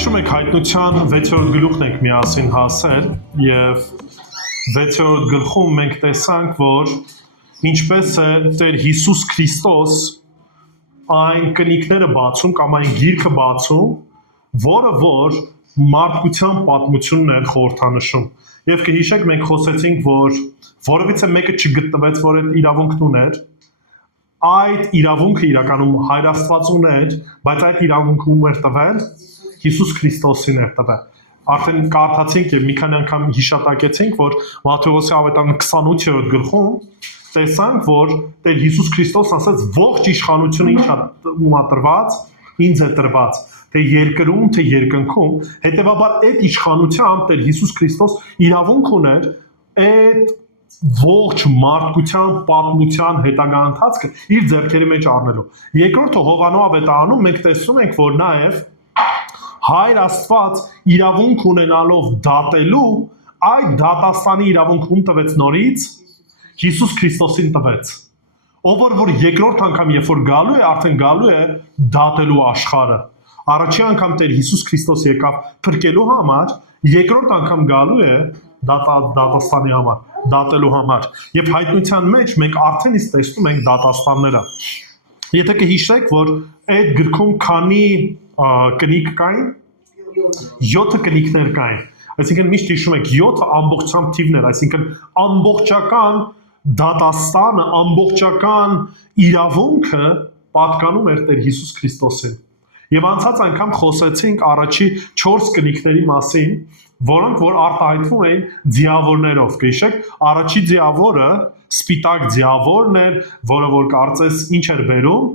Հիշում եք հայտնության 6-րդ գլուխն ենք միասին հասել եւ 6-րդ գլխում մենք տեսանք, որ ինչպես է Տեր Հիսուս Քրիստոս այն կնիքները բացում կամ այն գիրքը բացում, որը որ մարդկության պատմությունն է խորհրդանշում։ Եվ կհիշեք մենք խոսեցինք, որ որևիցե մեկը չգտնվեց, որ այդ իրավունքն ուներ, այդ իրավունքը իրականում Հայր Աստված ուներ, բայց այդ իրավունքը ում էր տվել Հիսուս Քրիստոսին էր տվել։ Արդեն կարդացինք եւ մի քանի անգամ հիշատակեցինք, որ Մատթեոսի ավետարանը 28-րդ գլխում տեսանք, որ Տեր Հիսուս Քրիստոսն ասաց ողջ իշխանությունը ինչ ումա տրված, ինձ է տրված, թե երկրում, թե երկնքում, հետեւաբար այդ իշխանությամբ Տեր Հիսուս Քրիստոս իրավունք ուներ այդ ողջ մարդկության պատմության հետագա ընթացքը իր ձեռքերի մեջ առնելու։ Երկրորդ Հովհաննես ավետարանում մենք տեսնում ենք, որ նաև Հայր Աստված իրավունք ունենալով դատելու, այդ դատաստանի իրավունքում տվեց նորից Հիսուս Քրիստոսին տվեց։ Ով որ երկրորդ անգամ երբ որ գալու է, արդեն գալու է դատելու աշխարհը։ Առաջին անգամ Տեր Հիսուս Քրիստոս եկավ փրկելու համար, երկրորդ անգամ գալու է դատաստանի համար, դատելու համար։ Եվ հայտնության մեջ մենք արդեն իսկ տեսնում ենք դատաստանները։ Եթե կհիշեք, որ այդ գրքում քանի կնիկ կային, 7 կնիկներ կային, այսինքն միշտ հիշում եք 7 ամբողջությամբ թիվն էր, այսինքն ամբողջական դատաստանը, ամբողջական իրավունքը պատկանում էր Տեր Հիսուս Քրիստոսին։ Եվ անցած անգամ խոսեցինք առաջի 4 կնիկների մասին, որոնք որ արտահայտվում էին ձիավորներով, կհիշեք, առաջի ձիավորը սպիտակ ձիավորն էր, որը որ կարծես ինչ էր բերում,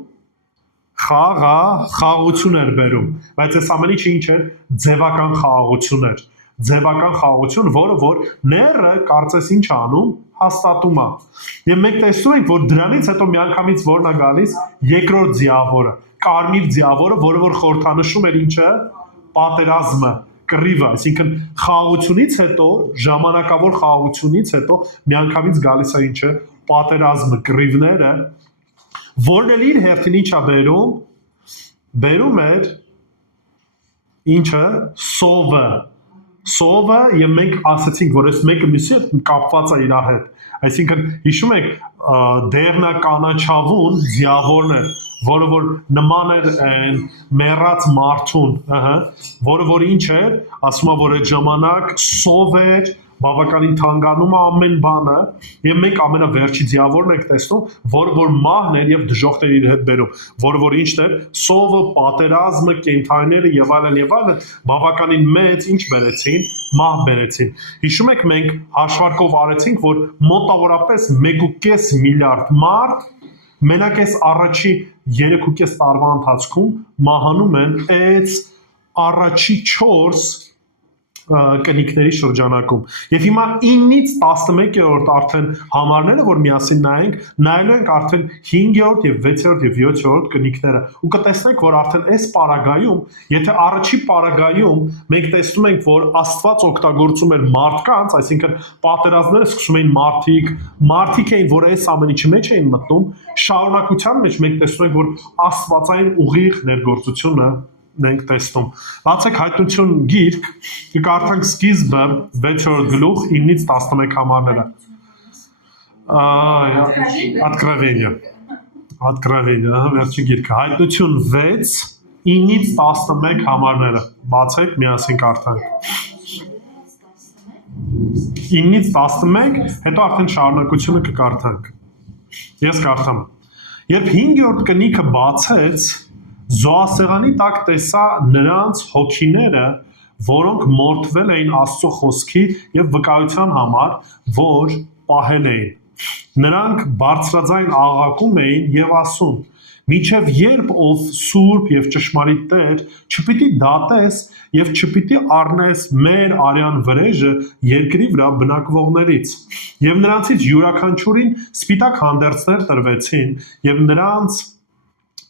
խաղաղություն էր բերում, բայց այս ամեն ինչը ինչ էր, ձևական խաղաղություն էր, ձևական խաղաղություն, որը որ ները կարծես ինչ անում, հաստատում է։ Եվ մենք տեսնում ենք, որ դրանից հետո միանգամից որն է գալիս, երկրորդ ձիավորը, կարմիր ձիավորը, որը որ խորհրդանշում էր ինչը, պատերազմը, կռիվը, այսինքն խաղաղությունից հետո, ժամանակավոր խաղաղությունից հետո միանգամից գալիս է ինչը, պատերազմը, կռիվները, որն էլ իր հերթին ինչա բերում, բերում էր ինչը, սովը եւ մենք ասացինք, որ այս մեկը մյուսի հետ կապված է իրար հետ, այսինքն հիշում եք դեղնականաչավուն ձիավորն էր, որը որ նման էր այն մեռած մարդուն, որը որ ինչ էր, ասում է, որ այդ ժամանակ սով էր, բավականին թանկանում է ամեն բանը, եւ մենք ամենավերջի ձիավորն ենք տեսնում, որը որ մահն էր եւ դժոխքներ իր հետ բերում, որը որ ինչն էր, սովը, պատերազմը, կենդանիները եւ այլն, բավականին մեծ ինչ բերեցին, մահ բերեցին։ Հիշում եք մենք հաշվարկով արեցինք, որ մոտավորապես 1.5 միլիարդ մարդ մենակ այս առաջի 3.5 տարվա ընթացքում մահանում են այս առաջի 4 կնիկների շրջանակում։ Եվ հիմա 9-ից 11-րդ արդեն համարները, որ միասին նայելու ենք արդեն 5-րդ եւ 6-րդ եւ 7-րդ կնիկները։ Ու կտեսնենք, որ արդեն այս պարագայում, եթե առաջի պարագայում մենք տեսնում ենք, որ Աստված օգտագործում էր մարդկանց, այսինքն պատերազմները սկսում էին մարդիկ էին, որ այս ամեն ինչի մեջ էին մտնում, շարունակության մեջ մենք տեսնում ենք, որ աստվածային ուղիղ ներգործությունը մենք տեսնում։ Բացեք հայտնություն գիրք, կկարդանք սկիզբը 6-րդ գլուխ 9-ից 11 համարները։ Откровение, վերջին գիրքը, հայտնություն 6, 9-ից 11 համարները, բացեք, միասին կարդանք։ 9-ից 11, հետո արդեն շարունակությունը կկարդանք։ Ես կարդամ։ Երբ 5-րդ կնիքը բացեց, զոհասեղանի տակ տեսա նրանց հոգիները, որոնք մորթվել էին Աստծո խոսքի եւ վկայության համար, որ պահել էին։ Նրանք բարձրաձայն աղաղակում էին եւ ասում. «Մինչև երբ ով սուրբ եւ ճշմարիտ Տեր, չպիտի դատես եւ չպիտի առնես մեր արյան վրեժը երկրի վրա բնակվողներից»։ Եվ նրանցից յուրաքանչյուրին սպիտակ հանդերձներ տրվեցին եւ նրանց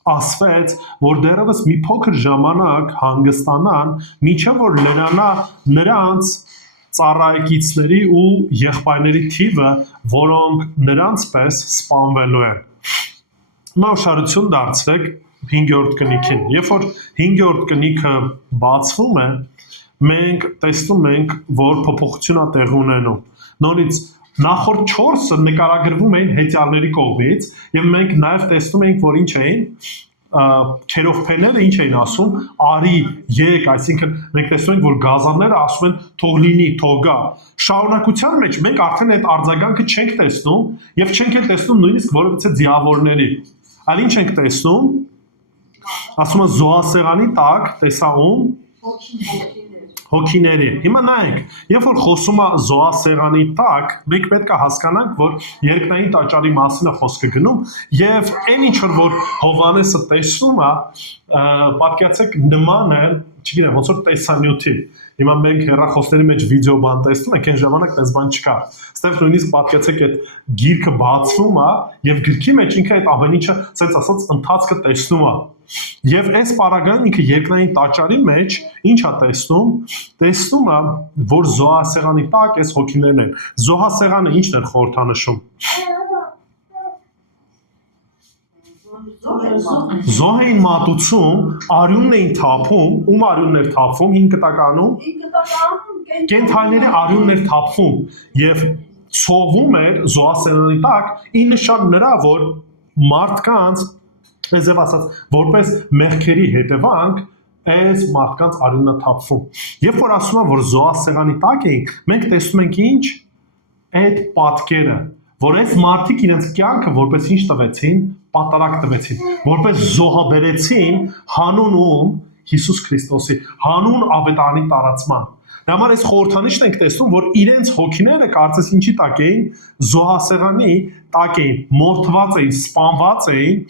ասվեց, որ դեռևս մի փոքր ժամանակ հանգստանան, մինչև որ լրանա նրանց ծառայեկիցների ու եղբայրների թիվը, որոնք նրանց պես սպանվելու են։ Հիմա ուշադրություն դարձրեք 5-րդ կնիքին։ Երբ որ 5-րդ կնիքը բացվում է, մենք տեսնում ենք, որ փոփոխություն է տեղի ունենում։ Նորից նախորդ 4-ը նկարագրվում էին հեծյալների կողմից, եւ մենք նաեւ տեսնում ենք, որ ինչ էին քերովփեները ինչ էին ասում, արի, եկ, այսինքն մենք տեսնում ենք, որ գազանները ասում են թող լինի, թող գա։ Շարունակության մեջ մենք արդեն այդ արձագանքը չենք տեսնում եւ չենք էլ տեսնում նույնիսկ որովհետեւ ձիավորների։ Այլ ինչ ենք տեսնում։ Ասում են զոհասեղանի տակ տեսա ում հոգիների։ Հիմա նայեք, երբ որ խոսում է զոհասեղանի տակ, մենք պետք է հասկանանք, որ երկնային տաճարի մասին է խոսքը գնում, եւ այն ինչ որ Հովհաննեսը տեսնում է, պատկերացեք նման է, չգիտեմ, ոնց որ տեսանյութի։ Հիմա մենք հեռախոսների մեջ վիդեո բան տեսնում ենք, այն ժամանակ դες բան չկա։ Ստեղ նույնիսկ պատկերացեք այդ գիրքը բացվում է եւ գրքի մեջ ինքը այդ ամեն ինչը, ասած ասած, ընթացքը տեսնում է։ Եվ այս պարագան ինքը երկնային տաճարի մեջ ինչ է տեսնում, տեսնում է, որ զոհասեղանի տակ այս հոգիներն են։ Զոհասեղանը ի՞նչն է խորհրդանշում։ Զոհ էին մատուցում, արյունն էին թափում, ում արյունն էր թափվում, 5 տականում, կենդանիների արյունն էր թափվում եւ ցողվում էր զոհասեղանի տակ, ի նշան նրա, որ մարդկանց, այսպես ասած, որպես մեղքերի հետևանք, այս մարդկանց արյունն է թափվում։ Երբ որ ասում են, որ զոհասեղանի տակ էին, մենք տեսնում ենք ինչ, այդ պատկերը, որ այս մարդիկ իրենց կյանքը որպես ինչ տվեցին, պատարակ տվեցին, որպես զոհաբերեցին հանուն ում Հիսուս Քրիստոսի, հանուն ավետարանի տարածման։ Դա համար այս խորհրդանիշն ենք տեսնում, որ իրենց հոգիները կարծես ինչի տակ էին, զոհասեղանի տակ էին, մորթված էին, սպանված էին,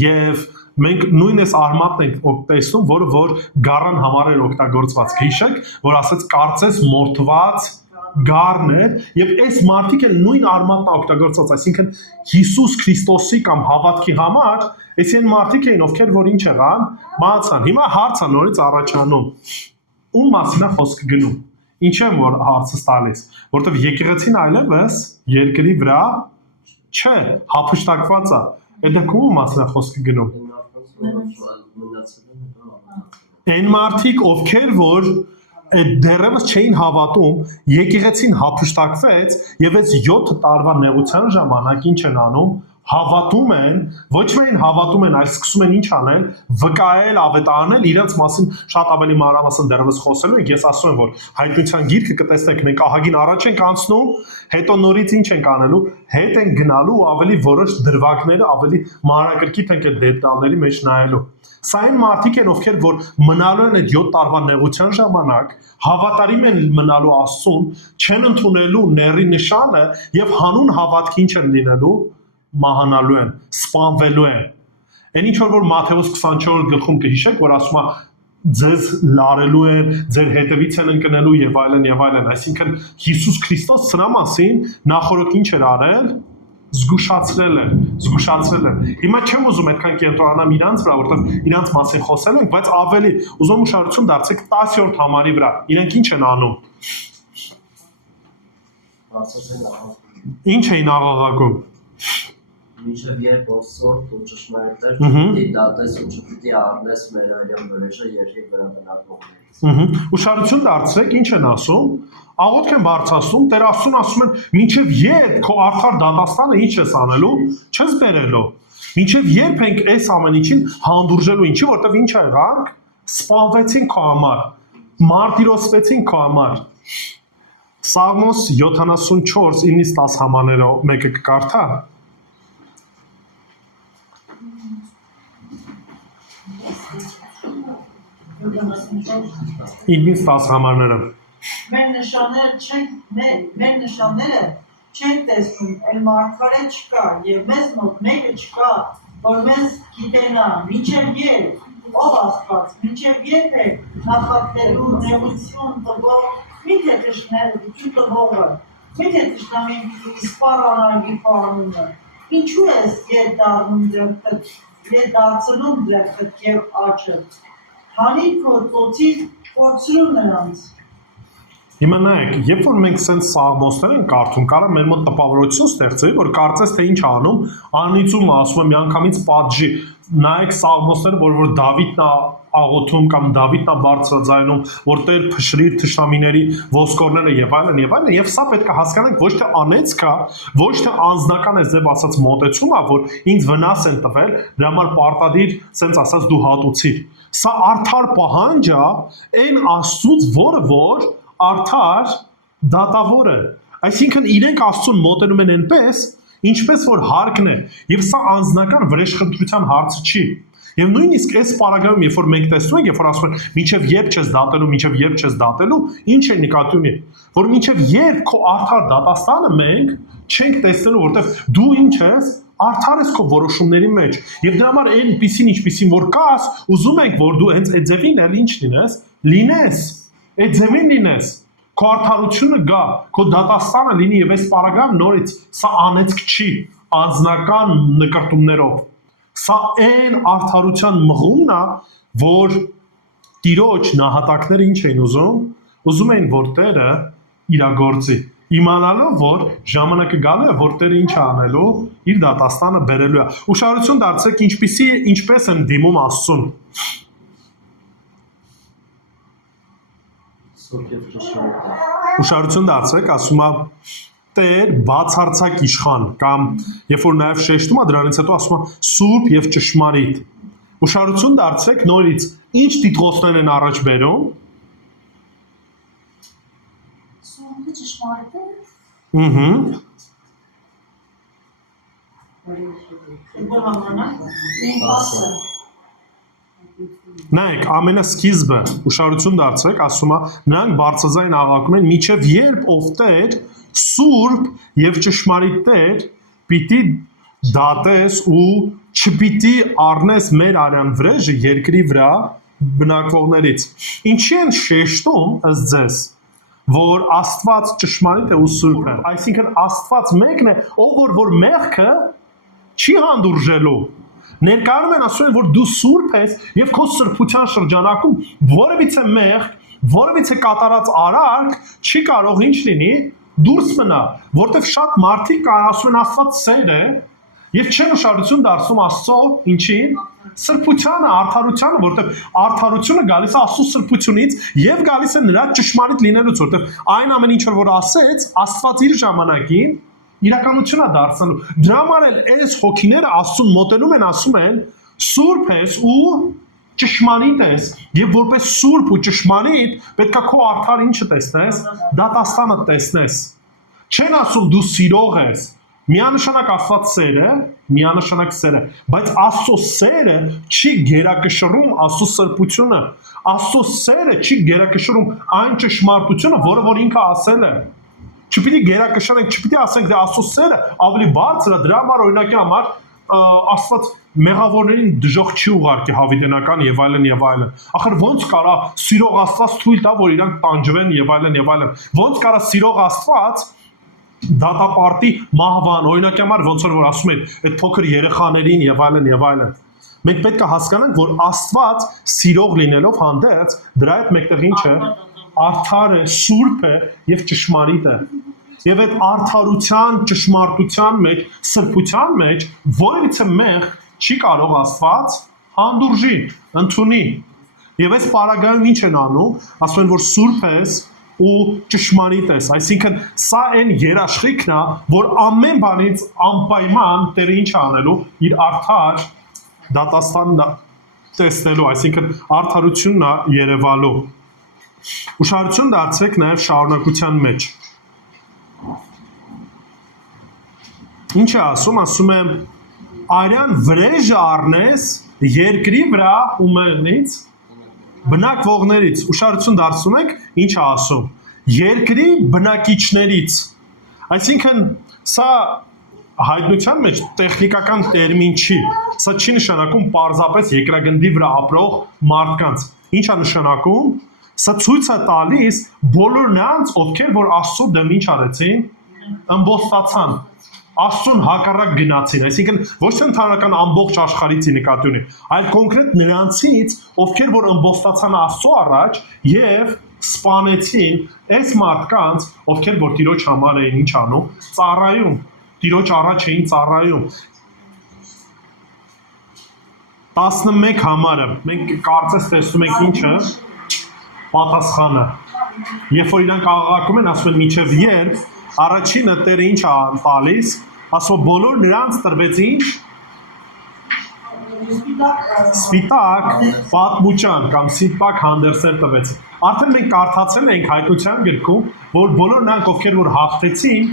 եւ մենք նույն այս արմատն ենք տեսնում, որ գառան համար էր օգտագործված։ Հիշեք, որ ասած կարծես մորթված գառն էր եւ այս մարդիկ էլ նույն արմատն օգտագործած, այսինքն Հիսուս Քրիստոսի կամ հավատքի համար, այս այն մարդիկ էին, ովքեր որ ինչ եղան, մահացան։ Հիմա հարցը նորից առաջանում։ Ում մասին է խոսքը գնում։ Ինչ եմ որ հարցս տալիս, որտեվ եկեղեցին այլևս երկրի վրա չէ, հափշտակված է։ Այդ դեպքում ում մասին է խոսքը գնում։ Այն մարդիկ, ովքեր որ դեռևս չէին հավատում, եկեղեցին հափշտակվեց եւ այս 7 տարվա նեղության ժամանակ ինչ են անում, հավատում են, ոչ միայն հավատում են, այլ սկսում են ինչ անել, վկայել, ավետարանել, իրենց մասին շատ ավելի մանրամասն դեռևս խոսելու ենք։ Ես ասում եմ, որ հայտնության գիրքը կտեսնեք, մենք ահագին առաջ ենք անցնում, հետո նորից ինչ ենք անելու, հետ ենք գնալու ու ավելի որոշ դրվագները ավելի մանրակրկիտ ենք այդ դետալների մեջ նայելու։ Սա այն մարդիկ են, ովքեր որ մնալու են այդ 7 տարվա նեղության ժամանակ, հավատարիմ են մնալու Աստծուն, չեն ընդունելու ների նշանը եւ հանուն հավատքի ինչ են լինելու, մահանալու են, սպանվելու են։ Այն ինչ որ Մատթեոս 24 գլխում կհիշեք, որ ասում է ձեզ լարելու են, ձեր հետևից են ընկնելու եւ այլն եւ այլն, այսինքն Հիսուս Քրիստոս սրա մասին նախորդ ինչ էր արել, զգուշացրել է։ Հիմա չեմ ուզում այդքան կենտրոնանամ իրանց վրա, որովհետև իրանց մասին խոսել ենք, բայց ավելի ուզում ուշադրություն դարձեք 10-րդ համարի վրա։ Իրենք ինչ են անում։ Ինչ էին աղաղակում։ Մինչև երբ ոսորտ ու ճշմարիտներ պիտի դատես ու չպիտի առնես մեր արյան վրեժը երկրի վրա բնակողներից։ Ուշադրություն դարձրեք, ինչ են ասում, աղոթք են բարձրացնում, Տեր Աստծուն ասում են, մինչև երբ քո արդար դատաստանը ինչ ես անելու, չես բերելու։ Մինչև երբ ենք այս ամեն ինչին հանդուրժելու, ինչի, որտեվ ինչ ա եղանք, սպանվեցին քո համար, մարտիրոսվեցին քո համար։ Սաղմոս 74 9-ից 10 համարներով մեկը կկարդա։ 9-ից 10 համարները։ Մեր նշանները չենք տեսնում, այլ մարդկարը չկա, եւ մեզ մոտ մեկը չկա, որ մեզ գիտենա, մինչև երբ, ով Աստված, մինչև երբ է նախատելու նեղություն տվող, միթե թշնամություն տվողը, միթե թշնամին իսպարանալի պարունը, ինչու ես ետ դարձնում ձերքդ և աչը, հանի քո ծոցի կորցրու նրանց։ Հիմա նայեք, երբ որ մենք sense սաղմոսներ ենք կարդում, կարող մեր մոտ տպավորություն ստեղծվի, որ կարծես թե ինչ անում, անիծում ասում եմ միանգամից պատժի։ Նայեք սաղմոսները, որ Դավիթն է աղոթում կամ Դավիթն է բարձրաձայնում, որ Տեր փշրի թշնամիների ոսկորները եւ այլն, եւ սա պետք է հասկանանք ոչ թե անեծք է, ոչ թե անձնական է ձև ասած մոտեցում է, որ ինձ վնաս են տվել, դրա համար պարտադիր sense ասած դու հատուցիր։ Սա արդար պահանջ է այն Աստծուց, որ արդար դատավոր է։ Այսինքն իրենք Աստծուն մոտենում են այնպես, ինչպես որ հարկն է, եւ սա անձնական վրեժխնդրության հարցը չի։ Եվ նույնիսկ այս պարագայում, երբ որ մենք տեսնում ենք, երբ որ ասում են, մինչև երբ չես դատելու, մինչև երբ չես դատելու, ինչ է նկատի ունի, որ մինչև երբ քո արդար դատաստանը մենք չենք տեսնելու, որովհետև դու ինչ ես, արդար ես քո որոշումների մեջ։ Եվ դրա համար այնպեսին ինչպեսին որ կաս, ուզում ենք, որ դու հենց այդ ձևին էլ ինչ լինես, այդ ձևին լինես, քո արդարությունը գա, քո դատաստանը լինի եւ այս պարագայում նորից սա անեծք չի, անձնական նկարտումներով։ Սա այն արդարության մղումն է, որ Տիրոջ նահատակները ինչ էին ուզում էին, որ Տերը իրագործի, իմանալով, որ ժամանակը գալու է, որ Տերը ինչ է անելու, իր դատաստանը բերելու է։ Ուշադրություն դարձրեք, ինչպես են դիմում Աստծուն։ Ուշադրություն դարձրեք, ասում է Տեր բացարձակ իշխան կամ երբ որ նաև շեշտում է դրանից հետո ասում է սուրբ եւ ճշմարիտ։ Ուշադրություն դարձրեք նորից ինչ տիտղոսներ են առաջ բերում։ Սուրբը ճշմարիտ է։ Որ համանա։ Նայեք, ամենասկիզբը ուշադրություն դարձրեք, ասում է նրանք բարձրաձայն աղաքում են միջև երբ ով Տեր սուրբ եւ ճշմարիտ Տեր պիտի դատես ու չպիտի առնես մեր արյան վրեժը երկրի վրա բնակվողներից։ Ինչի են շեշտում ըստ ձեզ, որ Աստված ճշմարիտ է ու սուրբ է։ Այսինքն Աստված մեկն է, ով որ մեղքը չի հանդուրժելու։ Ներկայանում են ասում են, որ դու սուրբ ես եւ քո սրբության շրջանակում որևիցե մեղ, որևիցե կատարած արարք չի կարող ինչ լինի դուրս մնա, որտեղ շատ մարդիկ կան ասում են Աստված սեր է եւ չեն ուշադրություն դարձնում Աստծո ինչին սրբությանը, արդարությանը, որտեղ արդարությունը գալիս է Աստծո սրբությունից եւ գալիս է նրա ճշմարիտ լինելուց, որտեղ այն ամեն ինչ որ ասեց Աստված իր ժամանակին իրականություն է դարձնելու։ Դրա համար էլ այս հոգիները Աստծուն մոտենում են, ասում են սուրբ ես ու ճշմարիտ ես եւ որպես սուրբ ու ճշմարիտ պետքա քո արդար ինչը տեսնես, դատաստանը տեսնես։ Չեն ասում դու սիրող ես, միանշանակ Աստված սեր է, միանշանակ սեր է, բայց Աստծո սերը չի գերակշռում Աստծո սրբությունը, Աստծո սերը չի գերակշռում այն ճշմարտությունը, որը որ ինքը ասել է։ Չպիտի գերակշռենք, չպիտի ասենք դե Աստծո սերը ավելի բարձր է, դրա համար օրինակի համար Աստված մեղավորներին դժոխք չի ուղարկի հավիտենական եւ այլն եւ այլն։ Ախր ո՞նց կարա սիրող Աստված թույլ տա, որ իրանք տանջվեն եւ այլն եւ այլն։ Ո՞նց կարա սիրող Աստված դատապարտի մահվան, օրինակի համար ոնց որ ասում են այդ փոքր երեխաներին եւ այլն եւ այլն։ Մենք պետք է հասկանանք, որ Աստված սիրող լինելով հանդերձ դրա հետ մեկտեղ ինչ է արդար է, սուրբ է եւ ճշմարիտ է։ Եվ այդ արդարության, ճշմարտության մեջ, սրբության մեջ որևիցե մեղ չի կարող Աստված հանդուրժի, ընդունի։ Եվ այս պարագայում ինչ են անում, ասում են որ սուրբ ես ու ճշմարիտ ես, այսինքն սա այն երաշխիքն է, որ ամեն բանից անպայման Տերը ինչ անելու, իր արդար դատաստանն տեսնելու, այսինքն արդարությունն է երևալու։ Ուշադրություն դարձրեք նաև շարունակության մեջ։ Ինչ է ասում, ասում է արյան վրեժը առնես երկրի վրա ումենից բնակվողներից, ուշադրություն դարձնում եք, ինչ է ասում, երկրի բնակիչներից, այսինքն սա հայտնության մեջ տեխնիկական տերմին չի, սա չի նշանակում պարզապես երկրագնդի վրա ապրող մարդկանց, ինչ է նշանակում, սա ցույց է տալիս բոլոր նրանց, ովքեր որ Աստծո դեմ ինչ արեցին, ըմբոստացան, Աստծուն հակառակ գնացին, այսինքն ոչ թե ընդհանրական ամբողջ աշխարհից նկատի ունի, այլ կոնկրետ նրանցից, ովքեր որ ըմբոստացան Աստծո առաջ եւ սպանեցին այս մարդկանց, ովքեր որ Տիրոջ համար էին ինչ անում, ծառայում, Տիրոջ առաջ էին ծառայում։ 11 համարը, մենք կարծես տեսնում ենք ինչը, պատասխանը։ Երբ որ իրանք աղաղակում են, ասում են մինչև երբ, առաջինը Տերը ինչ է տալիս, ասում բոլոր նրանց տրվեց ինչ, սպիտակ պատմության կամ սպիտակ հանդերձներ տվեց։ Արդեն մենք կարդացել ենք հայտնության գրքում, որ բոլոր նրանք, ովքեր որ հաղթեցին,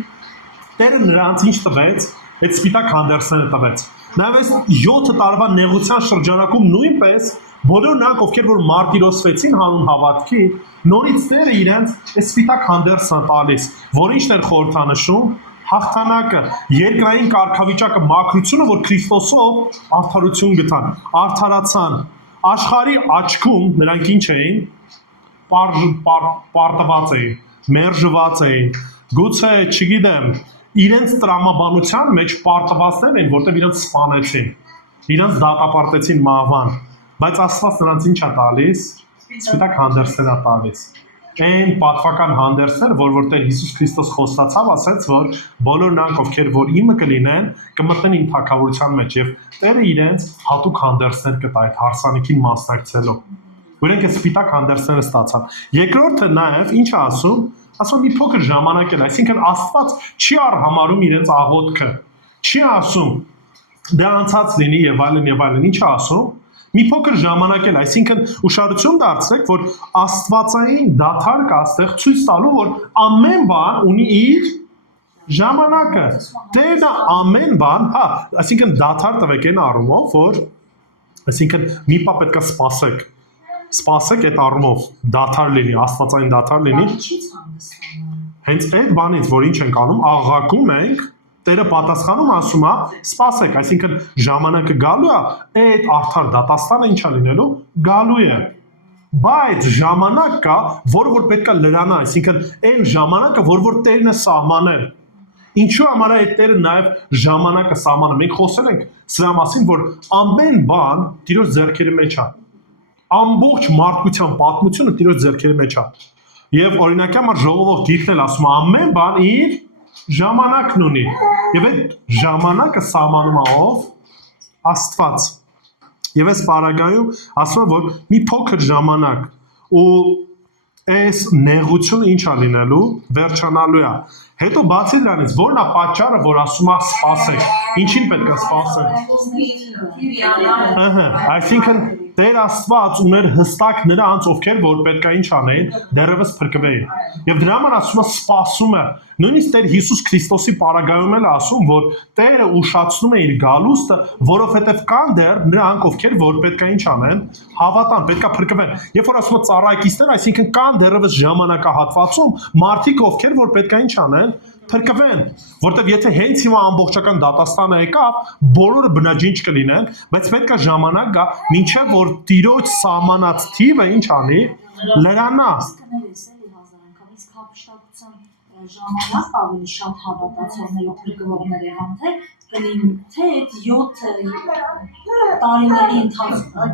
Տերը նրանց ինչ տվեց, այդ սպիտակ հանդերձները տվեց։ Նաև այս 7 տարվա նեղության շրջանակում նույնպես բոլոր նրանք, ովքեր որ մարտիրոսվեցին հանուն հավատքի, նորից Տերը իրենց այս սպիտակ հանդերձն է տալիս, որ ինչն էր խորհրդանշում, հաղթանակը, երկրային կարգավիճակը, մաքրությունը, որ Քրիստոսով արդարություն գտան, արդարացան, աշխարհի աչքում նրանք ինչ էին, պարտված էին, մերժված էին, գուցե, չգիտեմ, իրենց տրամաբանության մեջ պարտվածներ են, որտեղ իրենց սպանեցին, իրենց դատապարտեցին մահվան, բայց Աստված նրանց ինչ է տալիս, սպիտակ հանդերձներ է տալիս։ Այն պատվական հանդերձները, որ Տեր Հիսուս Քրիստոս խոստացավ, ասեց, որ բոլոր նրանք, ովքեր որ իմը կլինեն, կմտնեն իմ թագավորության մեջ եւ Տերը իրենց հատուկ հանդերձներ կտա այդ հարսանիքին մասնակցելով։ Որոնք այդ սպիտակ հանդերձները ստացան։ Երկրորդը նաեւ ինչ է ասում մի փոքր ժամանակ էլ, այսինքն Աստված չի արհամարում իրենց աղոթքը, չի ասում դա անցած լինի եւ այլն, ինչ է ասում։ Մի փոքր ժամանակ էլ, այսինքն ուշադրություն դարձրեք, որ Աստվածային դադար կա այստեղ ցույց տալու, որ ամեն բան ունի իր ժամանակը։ Տերը ամեն բան, այսինքն դադար տվեք այն առումով, որ այսինքն մի բան պետք է սպասեք այդ առումով, դադար լինի, Աստվածային դադար լինի։ Հենց այդ բանից, որ ինչ ենք անում, աղաղակում ենք, Տերը պատասխանում ասում է, սպասեք, այսինքն ժամանակը գալու է, այդ արդար դատաստանը ինչա լինելու, գալու է։ Բայց ժամանակ կա, որ պետք է լրանա, այսինքն այն ժամանակը, որ Տերն է սահմանել։ Ինչու համար է այդ Տերը նաև ժամանակը սահմանը։ Մենք խոսել ենք սրա մասին, որ ամեն բան Տիրոջ ձեռքերի մեջ է։ Ամբողջ մարդկության պատմությունը Տիրոջ ձեռքերի մեջ է։ Եվ օրինակի համար ժողովուրդ գիրքն ասում է ամեն բան իր ժամանակն ունի եւ այդ ժամանակը սահմանում է ով Աստված եւ այս պարագայում ասում է որ մի փոքր ժամանակ ու այս նեղությունը ինչ է լինելու վերջանալու է հետո բացի դրանից որն է պատճառը որ ասում է սպասեք ինչին պետք է սպասենք այսինքն Տեր Աստված ուներ հստակ նրանց ովքեր որ պետք է ինչ անեին դեռևս փրկվեին եւ դրա համար ասում է սպասում է նույնիսկ Տեր Հիսուս Քրիստոսի պարագայում էլ ասում որ Տերը ուշացնում է իր գալուստը որովհետեւ կան դեռ նրանք ովքեր որ պետք է ինչ անեն հավատան պետք է փրկվեն երբ որ ասում է ծառայակիցներ այսինքն կան դեռևս ժամանակահատվածում մարդիկ ովքեր որ պետք է ինչ անեն փրկվեն որտեվ եթե հենց հիմա ամբողջական դատաստանը եկավ բոլորը բնաջինջ կլինեն բայց պետք է ժամանակ գա մինչև որ Տիրոջ սահմանած թիվը ինչ անի լրանա ժամանակ ավելի շատ հավատացողներ ու փրկվողներ եղան թե կլին թե 7 տարիների ընթացքում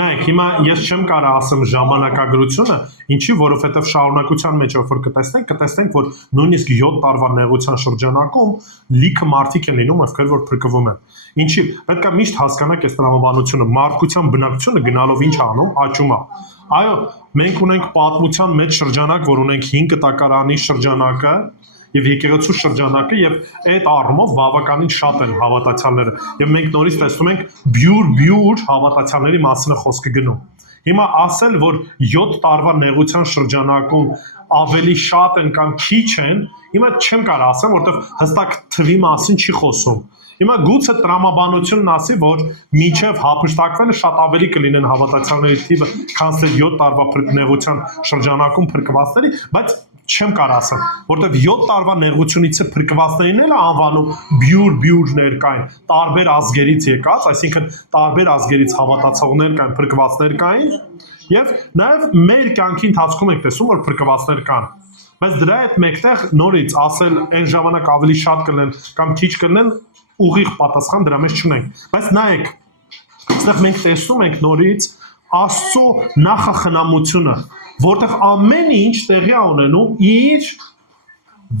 նայեք հիմա ես չեմ կարող ասեմ ժամանակագրությունը ինչի որովհետև շարունակության մեջ որ կտեսնենք որ նույնիսկ 7 տարվա նեղության շրջանակում լիքը մարդիկ են լինում ովքեր որ փրկվում են ինչի պետք է միշտ հասկանանք այս տրամաբանությունը մարդկության բնակչությունը գնալով ինչ անում աճում է այո մենք ունենք պատմության մեջ շրջանակ որ ունենք 5 տակարանի շրջանակը եւ եկեղեցու շրջանակը եւ այդ առումով բավականին շատ են հավատացյալները եւ մենք նորից տեսնում ենք բյուր հավատացյալների մասին է խոսքը գնում հիմա ասել որ 7 տարվա նեղության շրջանակում ավելի շատ են կամ քիչ են հիմա չեմ կարող ասեմ որովհետեւ հստակ թվի մասին չի խոսում Հիմա գուցե տրամաբանությունն ասի, որ մինչև հափշտակվելը շատ ավելի կլինեն հավատացյալների թիվը, քան 7 տարվա նեղության շրջանակում փրկվածների, բայց չեմ կարող ասեմ, որովհետև 7 տարվա նեղությունից փրկվածներին էլ անվանում բյուր կային, տարբեր ազգերից եկած, այսինքն տարբեր ազգերից հավատացողներ կային, փրկվածներ կային, եւ նաեւ մեր կյանքի ընթացքում ենք տեսնում, որ փրկվածներ կան։ Բայց դրա հետ մեկտեղ նորից ասել այն ժամանակ ավելի շատ կլինեն կամ քիչ կլինեն ուղիղ պատասխան դրա մեջ չունենք։ Բայց նայեք, այստեղ մենք տեսնում ենք նորից Աստծո նախախնամությունը, որտեղ ամեն ինչ տեղի է ունենում իր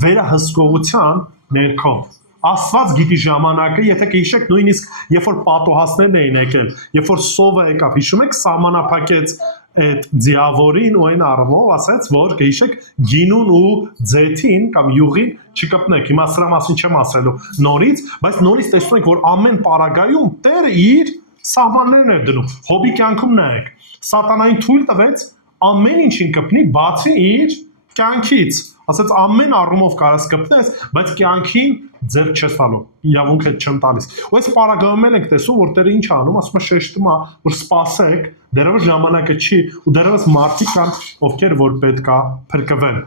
վերահսկողության ներքո։ Աստված գիտի ժամանակը, եթե կհիշեք նույնիսկ երբ որ պատոհասներն էին եկել, երբ որ սովը եկավ, հիշում եք, սահմանափակեց այդ ձիավորին ու այն առումով ասաց, որ կհիշեք գինուն ու ձեթին կամ յուղին չկպնեք։ Հիմա սրա մասին չեմ ասելու նորից, բայց նորից տեսնում եք, որ ամեն պարագայում Տերը իր սահմաններն էր դնում։ Հոբի կյանքում նայեք, սատանային թույլ տվեց ամեն ինչին կպնի, բացի իր կյանքից։ Ասաց ամեն առումով կարաս կպնես, բայց կյանքին ձեռք չես տալու, իրավունք հետ չեմ տալիս։ Ու այս պարագայում ենք տեսում, որ Տերը ինչ անում, ասում է շեշտում է, որ սպասեք, դեռևս ժամանակը չի, ու դեռևս մարդիկ կան, ովքեր որ պետք է փրկվեն։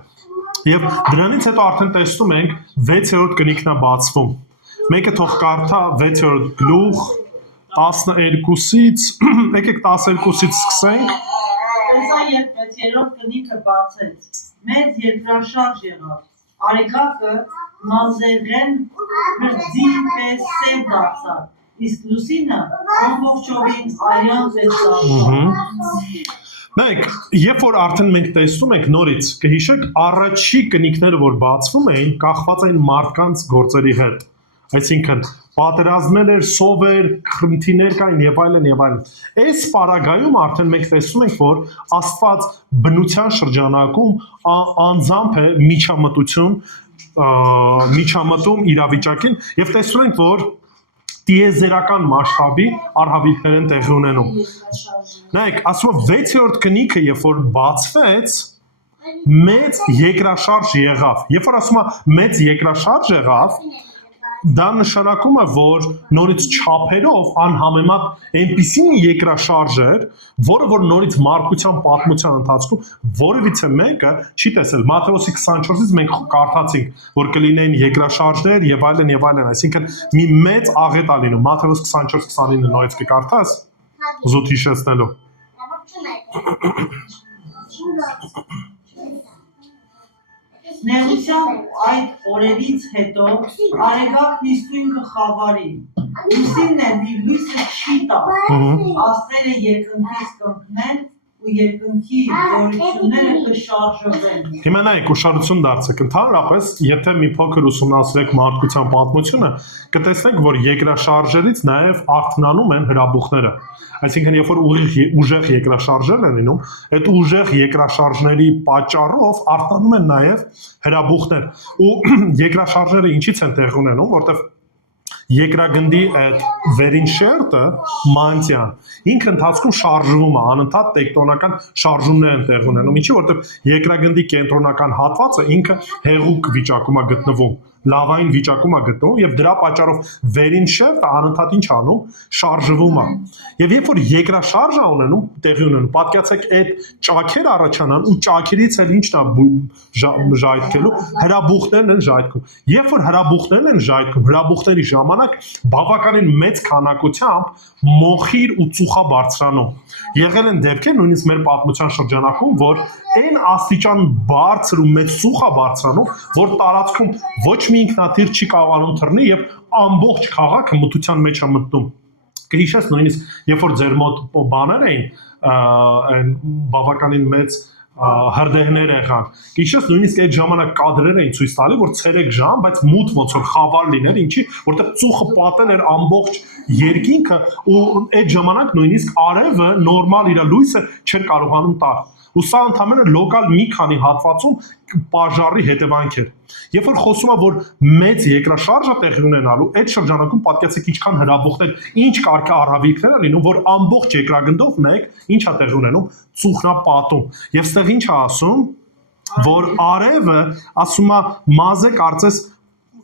Եվ դրանից հետո արդեն տեսնում ենք 6-րդ կնիքն է բացվում։ Մեկը թող կարդա 6-րդ գլուխ 12-ից, եկեք 12-ից սկսենք։ Տեսա, երբ 6-րդ կնիքը բացեց, մեծ երկրաշարժ եղավ, արեգակը մազերեն հրձի պես սև դարձավ, իսկ լուսինը ամբողջովին արյան վերցավ։ Նայեք, երբ որ արդեն մենք տեսնում ենք նորից, կհիշեք, առաջի կնիքները, որ բացվում էին, կախված էին մարդկանց գործերի հետ։ Այսինքն, պատերազմներ էր, սովեր, խնդիրներ կային եւ այլն եւ այլն։ Այս պարագայում արդեն մենք տեսնում ենք, որ Աստված բնության շրջանակում անձամբ է միջամտում իրավիճակին եւ տեսնում ենք, որ տիեզերական մասշտաբի արհավիրքներ են տեղի ունենում։ Նայեք, ասում է 6-րդ կնիքը, երբ որ բացվեց, մեծ երկրաշարժ եղավ։ Երբ որ ասում է մեծ երկրաշարժ եղավ, դա նշանակում է, որ նորից չափերով անհամեմատ այնպիսի երկրաշարժ էր, որը որ նորից մարդկության պատմության ընթացքում որևիցե մեկը չի տեսել։ Մատթեոսի 24-ից մենք կարդացինք, որ կլինեն երկրաշարժներ եւ այլն, այսինքն մի մեծ աղետ է լինում։ Մատթեոս 24-29 նորից կկարդաս, զուտ հիշեցնելու։ Նեղության այդ օրերից հետո արեգակն իսկույն կխավարի, լուսինն է մի լույսը չի տա, աստղերը երկնքից կընկնեն ու երկնքի զորությունները կշարժվեն։ Հիմա նայեք, ուշադրություն դարձեք, ընդհանրապես, եթե մի փոքր ուսումնասիրեք մարդկության պատմությունը, կտեսնեք, որ երկրաշարժերից նաև արթնանում են հրաբուխները։ Այսինքն, երբ որ ուժեղ երկրաշարժեր են լինում, այդ ուժեղ երկրաշարժների պատճառով արթնանում են նաև հրաբուխներ։ Ու երկրաշարժերը ինչից են տեղի ունենում, որտեղ երկրագնդի այդ վերին շերտը մանտիան ինքը ընթացքում շարժվում է, անընդհատ տեկտոնական շարժումներ են տեղի ունենում, ինչի որտեղ երկրագնդի կենտրոնական հատվածը ինքը հեղուկ վիճակում է գտնվում, լավային վիճակում է գտնվում եւ դրա պատճառով վերին շերտը անընդհատ ինչ անում, շարժվում է։ Եվ երբ որ երկրաշարժ է ունենում, տեղի ունենում, պատկերացեք այդ ճաքեր առաջանան ու ճաքերից էլ ինչն է ժայթքելու, հրաբուխներն են ժայթքում։ Երբ որ հրաբուխներն են ժայթքում, հրաբուխների ժամանակ բավականին մեծ քանակությամբ մոխիր ու ծուխա բարձրանում։ Եղել են դեպքեր նույնիսկ մեր պատմության շրջանակում, որ այն աստիճան բարձր ու մեծ ծուխա բարձրանում, որ տարածքում ոչ մի ինքնաթիռ չի կարողանում թռնի եւ ամբողջ քաղաքը մթության մեջ է մտնում։ Կհիշես նույնիսկ երբ որ ձեր մոտ բաներ էին, այն բավականին մեծ հրդեհներ եղան։ Գիշես նույնիսկ այդ ժամանակ կադրեր էին ցույց տալի, որ ցերեկ ժամ, բայց մութ ոնց որ խավար լիներ, ինչի, որտեղ ծուխը պատել էր ամբողջ երկինքը ու այդ ժամանակ նույնիսկ արևը նորմալ իր լույսը չէր կարողանում տալ։ Ու սա ընդհանրապես լոկալ մի քանի հատվածում պաժարի հետևանք էր։ Երբ որ խոսում է, որ մեծ երկրաշարժ է տեղի ունենալու, այդ շրջանակում պատկերացեք ինչքան հրաբուխներ, ինչ կարգի արհավիրքներ են լինում, որ ամբողջ երկրագնդով մեկ ինչ է տեղի ունենում, ծուխն է պատում։ Եվ ստեղ ինչ է ասում, որ արևը ասում է մազը կարծես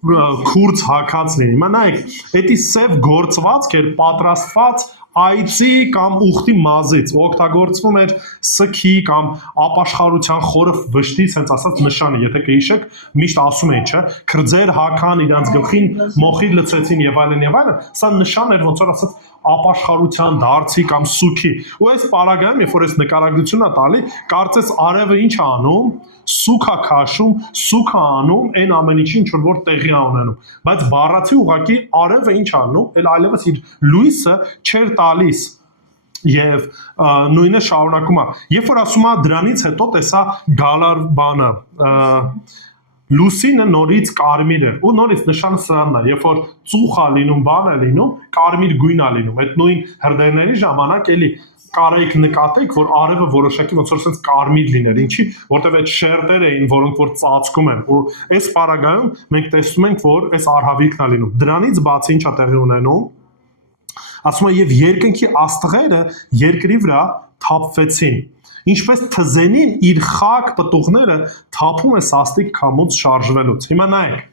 քուրձ հակած լինի։ Հիմա նայեք, դա սև գործվածք էր պատրաստված այծի կամ ուխտի մազից, օգտագործվում էր սքի կամ ապաշխարության խորը վշտի, հենց ասած նշանը, եթե կհիշեք, միշտ ասում էին, չէ, քրձեր հական իրանց գլխին մոխիր լցեցին եւ այլն, սա նշան էր ոնց որ ասած ապաշխարության դարձի կամ սուքի։ Ու այս պարագայում, երբ որ այս նկարագրությունն է տալի, կարծես արևը ինչ է անում, սուք է քաշում, սուք է անում այն ամեն ինչին, ինչ որ տեղի է ունենում։ Բայց բառացի ուղղակի արևը ինչ է անում, այլևս իր լույսը չէր տալիս։ Եվ նույնը շարունակում է։ Երբ որ ասում է դրանից հետո տեսա գալար բանը, լուսինը նորից կարմիր էր, ու նորից նշանը սրանն է, երբ որ ծուխ է լինում, բան է լինում, կարմիր գույն է լինում, այդ նույն հրդեհների ժամանակ էլի կարայիք նկատեք, որ արևը որոշակի ոնց որ sense կարմիր լիներ, ինչի, որտեվ այդ շերտեր էին, որոնք որ ծածկում են, ու այս պարագայում մենք տեսնում ենք, որ այս արհավիրքն է լինում։ Դրանից բացի ինչ է տեղի ունենում, ասում է եւ երկնքի աստղերը երկրի վրա թափվեցին, ինչպես թզենին իր խակ պտուղները թափում է սաստիկ քամուց շարժվելուց։ Հիմա նայեք,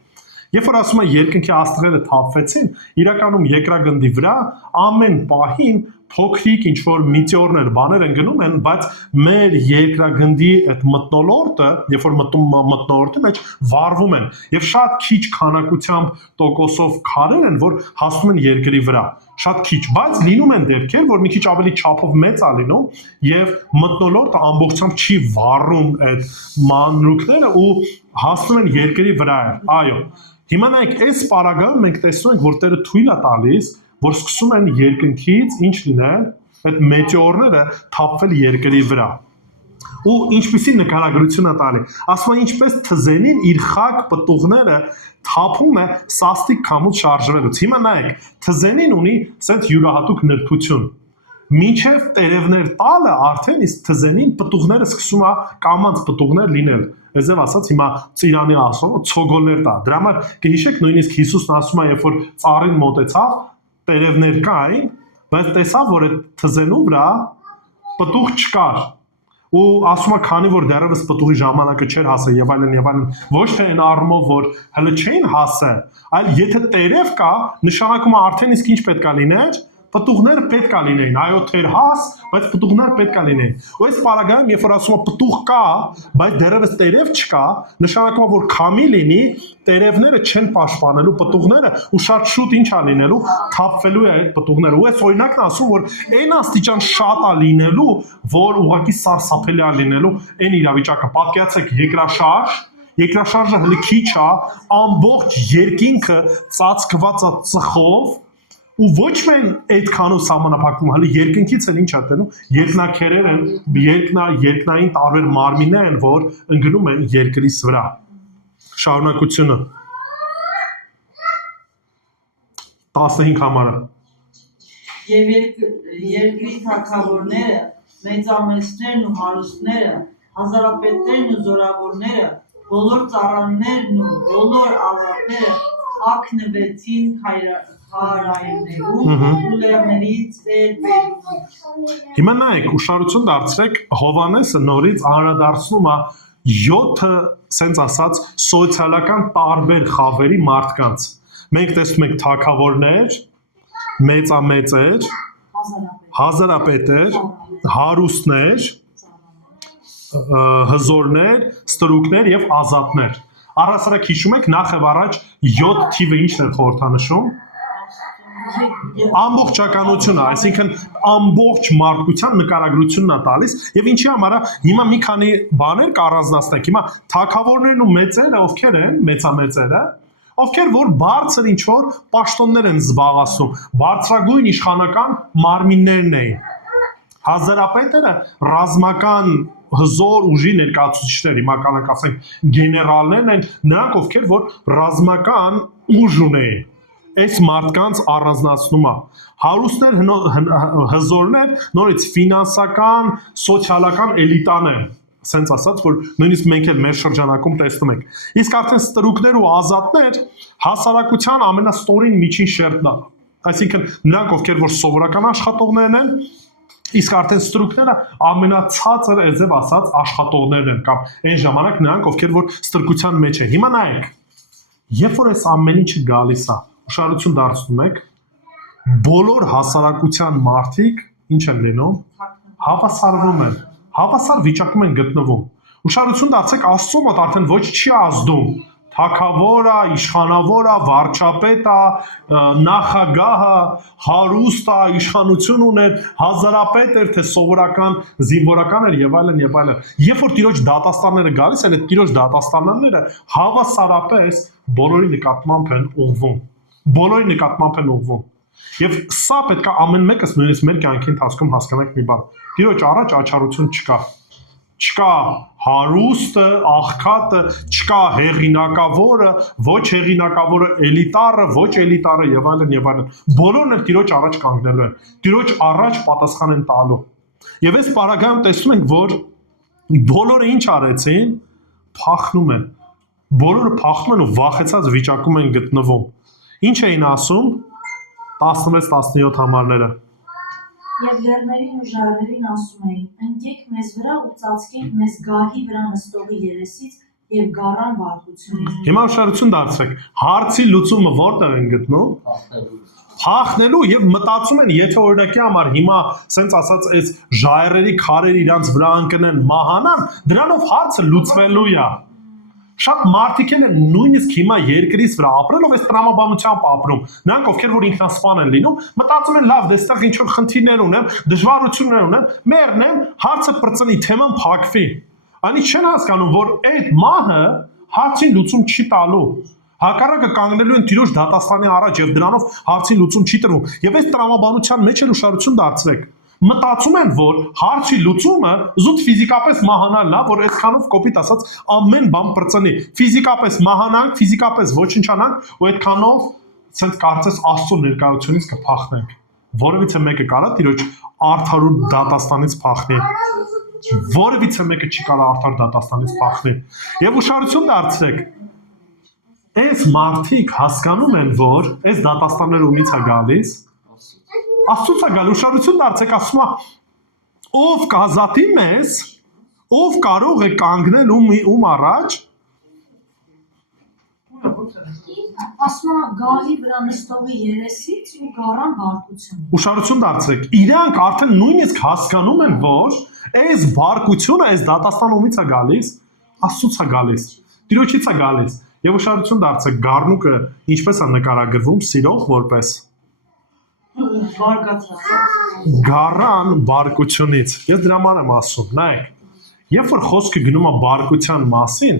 երբ որ ասում է երկնքի աստղերը թափվեցին, իրականում երկրագնդի վրա ամեն պահին փոքրիկ ինչ որ միտեորներ, բաներ են գնում են, բայց մեր երկրագնդի այդ մթնոլորտը, երբ որ մթնոլորտի մեջ վառվում են, եւ շատ քիչ քանակությամբ տոկոսով քարեր են, որ հասնում են երկրի վրա, շատ քիչ, բայց լինում են դեպքեր, որ մի քիչ ավելի չափով մեծ է լինում եւ մթնոլորտը ամբողջությամբ չի վառում այդ մանրուքները ու հասնում են երկրի վրա։ Այո, հիմա նայեք, այս պարագայում մենք տեսնում ենք, որ Տերը թույլ է տալիս, որ սկսում են երկնքից ինչ լինել, այդ մետեորները թափվել երկրի վրա։ Ու ինչպիսի նկարագրություն է տալի, ասում է ինչպես թզենին իր խակ պտուղները թափում է սաստիկ քամուց շարժվելուց։ Հիմա նայեք, թզենին ունի ասենց յուրահատուկ նրբություն։ Մինչև տերևներ տալը արդեն իսկ թզենին պտուղները սկսում է կամանց պտուղներ լինել։ Այսպես ասած հիմա ծիրանի ասում ցոգոլներ տա։ Դրա համար կհիշեք նույնիսկ Հիսուսն ասում է, երբ որ ծառին մոտեցավ, տերևներ կային, բայց տեսավ, որ այդ թզենու վրա պտուղ չկար։ Ու ասում է, քանի որ դեռևս պտուղի ժամանակը չէր հասել եւ այլն, ոչ թե այն առումով, որ հələ չէին հասել, այլ եթե տերև կա, նշանակում է արդեն իսկ ինչ պետք է լիներ, պտուղները պետք է լինեին, այո թեր հաս, բայց պտուղներ պետք է լինեին։ Ու այս պարագայում, երբ որ ասում է պտուղ կա, բայց դեռևս տերև չկա, նշանակում է, որ քամի լինի, տերևները չեն պաշտպանելու պտուղները ու շատ շուտ ինչ է լինելու, թափվելու է այդ պտուղները։ Ու այս օրինակն ասում, որ այն աստիճան շատ է լինելու, որ ուղղակի սարսափելի է լինելու այն իրավիճակը։ Պատկերացեք երկրաշարժը հələ քիչ է, ամբողջ երկինքը ծածկված է ծխով ու ոչ միայն այդքանով սահմանափակվում, հələ երկնքից էլ ինչ է տենում, երկնաքերեր են, երկնային տարբեր մարմիններ են, որ ընկնում են երկրից վրա։ Շարունակությունը 15 համարը։ Եվ երկրի թագավորները, մեծամեծներն ու հարուստները, հազարապետներն ու զորավորները, բոլոր ծառաներն ու բոլոր ավարտները ակնվեցին քարայրներում ու լեռներից բերում։ Հիմա նայեք, ուշադրություն դարձրեք, Հովհաննեսը նորից անդրադառնում է 7 սենց ասած սոցիալական տարբեր խավերի մարդկանց։ Մենք տեսնում ենք թագավորներ, մեծամեծեր, հազարապետեր, հարուստներ, հզորներ, ստրուկներ եւ ազատներ։ Առհասարակ հիշում եք նախ եւ առաջ 7 թիվը ինչն է խորհրդանշում։ Ամբողջականությունը, այսինքն ամբողջ մարդկության նկարագրությունն է տալիս եւ ինչի համար է հիմա մի քանի բաներ կառանձնացնենք։ Հիմա թագավորներն ու մեծերը ովքեր են, մեծամեծերը, ովքեր որ բարձր ինչ որ պաշտոններ են զբաղացնում, բարձրագույն իշխանական մարմիններն էին։ Հազարապետերը ռազմական հզոր ուժի ներկայացուցիչներ, հիմա կանենք ասենք գեներալներն են, նրանք ովքեր որ ռազմական ուժ ունեին։ Այս մարդկանց առանձնացնում է։ Հարուստներ, հզորներ, նորից ֆինանսական, սոցիալական էլիտան են, սենց ասած, որ նույնիսկ մենք էլ մեր շրջանակում տեսնում ենք։ Իսկ արդեն ստրուկներ ու ազատներ հասարակության ամենաստորին միջին շերտն են։ Այսինքն նրանք ովքեր որ սովորական աշխատողներն են, իսկ արդեն ստրուկները ամենացածր այդպես ասած աշխատողներն են կամ այն ժամանակ նրանք ովքեր որ ստրկության մեջ են։ Հիմա նայեք, երբ որ այս ամեն ինչը գալիս է, ուշադրություն դարձնում եք, բոլոր հասարակության մարդիկ ինչ են լինում, հավասարվում են, հավասար վիճակում են գտնվում։ Ուշադրություն դարձեք, Աստծո մոտ արդեն ոչ չի ազդում թագավորը, իշխանավորը, վարչապետը, նախագահը, հարուստը, իշխանություն ուներ, հազարապետ էր, թե սովորական զինվորական էր եւ այլն եւ այլն։ Երբ որ Տիրոջ դատաստանները գալիս են, այդ Տիրոջ դատաստանները հավասարապես բոլորի նկատմամբ են ուղղվում։ Բոլորի նկատմամբ են ուղղվում։ Եվ սա պետք է ամեն մեկս նույնիսկ մեր կյանքի ընթացքում հասկանանք մի բան։ Տիրոջ առաջ աչառություն չկա։ Չկա հարուստը, աղքատը, չկա հեղինակավորը, ոչ հեղինակավորը, էլիտարը, ոչ էլիտարը եւ այլն եւ այլն։ Բոլորն էլ Տիրոջ առաջ կանգնելու են։ Տիրոջ առաջ պատասխան են տալու։ Եվ այս պարագայում տեսնում ենք, որ բոլորը ինչ արեցին, փախնում են։ Բոլորը փախնում են ու վախեցած վիճակում են գտնվում։ Ինչ էին ասում 16-17 համարները։ Եվ լեռներին ու ժայռերին ասում էին. ընկեք մեզ վրա ու ծածկենք մեզ գահի վրա նստողի երեսից եւ գառան բարկությունից։ Հիմա ուշադրություն դարձրեք։ Հարցի լուծումը որտեղ են գտնում։ Փախնելու եւ մտածում են, եթե օրինակի համար հիմա սենց ասած այս ժայռերի քարեր իրանց վրա ընկնեն մահանան, դրանով հարցը լուծվելու է։ Շատ մարդիկ են նույնիսկ հիմա երկրից վրա ապրելով այս տրամաբանությամբ ապրում։ Նրանք ովքեր որ ինքնասպան են լինում, մտածում են լավ, դեստեղ ինչ որ խնդիրներ ունեմ, դժվարություններ ունեմ, մեռնեմ, հարցը բրծնի, թեման փակվի։ Այնի չեն հասկանում, որ այդ մահը հարցին լուծում չի տալու։ Հակառակը կանգնելու են Տիրոջ դատաստանի առաջ եւ դրանով հարցին լուծում չի տրվում։ Եվ այս տրամաբանության մեջ էլ ուշադրություն դարձրեք։ Մտածում են, որ հարցի լուծումը զուտ ֆիզիկապես մահանալն է, որ այսքանով կոպիտ ասած ամեն բան բրծնի։ Ֆիզիկապես մահանանք, ֆիզիկապես ոչնչանանք ու այդքանով ցենց կարծես Աստծո ներկայությունից կփախնենք։ Որևիցե մեկը կարա Տիրոջ արդար ու դատաստանից փախնի։ Որևիցե մեկը չի կարող արդար դատաստանից փախնի։ Եվ ուշադրություն դարձրեք։ Այս մարդիկ հասկանում են, որ այս դատաստանները ումից է գալիս։ Աստծուց է գալու, ուշադրություն դարձեք, ասում է, ով կազատի մեզ, ով կարող է կանգնել ում առաջ։ Ասում է գահի վրա նստողի երեսից ու գառան բարկությունից։ Ուշադրություն դարձրեք, իրանք արդեն նույնիսկ հասկանում են, որ այս բարկությունը, այս դատաստանը ումից է գալիս, Աստծուց է գալիս, Տիրոջից է գալիս։ Եվ ուշադրություն դարձեք, գառնուկը ինչպես է նկարագրվում, սիրող որպես գառան բարկությունից։ Ես դրա համար եմ ասում, նայեք, երբ որ խոսքը գնում է բարկության մասին,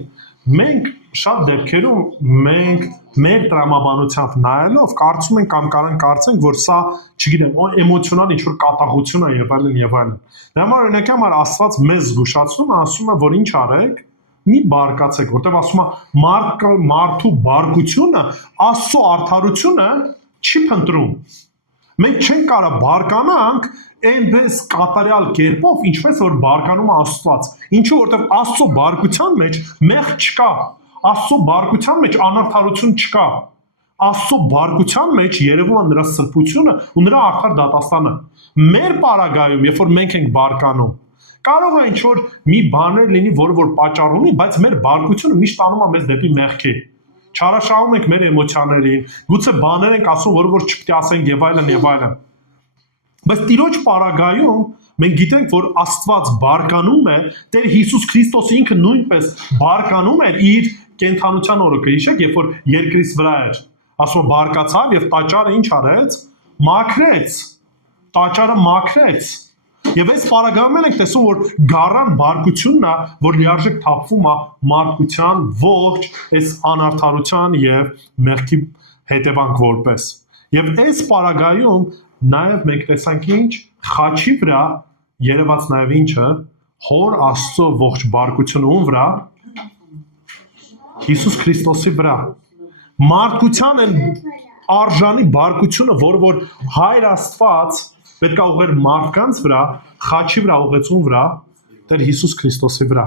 մենք շատ դեպքերում մենք մեր տրամաբանությամբ նայելով կարծում ենք կամ կարող կարծենք, որ սա, չգիտեմ, էմոցիոնալ ինչ-որ կատաղություն է եւ այլն եւ այլն։ Դրա համար օրինակի համար Աստված մեզ զգուշացնում է, ասում է, որ ինչ արեք, մի բարկացեք, որտեղ ասում է մարդու բարկությունը Աստծո արդարությունը չի փնտրում։ Մենք չենք կարող բարկանանք այնպես կատարյալ կերպով, ինչպես որ բարկանում է Աստված։ Ինչու որտեղ Աստծո բարկության մեջ մեղք չկա, Աստծո բարկության մեջ անարդարություն չկա։ Աստծո բարկության մեջ երևում է նրա սրբությունը ու նրա արդար դատաստանը։ Մեր պարագայում, երբ որ մենք ենք բարկանում, կարող է ինչ-որ մի բաներ լինի, որը որ պատճառ ունի, բայց մեր բարկությունը միշտ տանում է մեզ դեպի մեղքի։ Չարաշահում ենք մեր էմոցիաներին, գուցե բաներ ենք ասում, որը որ չպետք է ասենք եւ այլն եւ այլն։ Բայց Տիրոջ պարագայում մենք գիտենք, որ Աստված բարկանում է, Տեր Հիսուս Քրիստոսը ինքը նույնպես բարկանում էր իր կենթանության օրը, կհիշեք, երբ որ երկրից վրա էր։ Ասում է բարկացավ եւ տաճարը ինչ արեց։ Մաքրեց։ Տաճարը մաքրեց։ Եվ այս պարագայում ենք տեսում, որ գառան բարկությունն է, որ լիարժեք թափվում է մարդկության ողջ այս անարդարության եւ մեղքի հետևանք որպես։ Եվ այս պարագայում նաեւ մենք տեսանք ինչ խաչի վրա երևաց նաեւ ինչը Հոր Աստծո ողջ բարկությունը ում վրա Հիսուս Քրիստոսի վրա։ Մարդկության են արժանի բարկությունը, որը որ Հայր Աստված պետք է ուղղեր մարդկանց վրա, խաչի վրա ուղղեցուն վրա, Տեր Հիսուս Քրիստոսի վրա։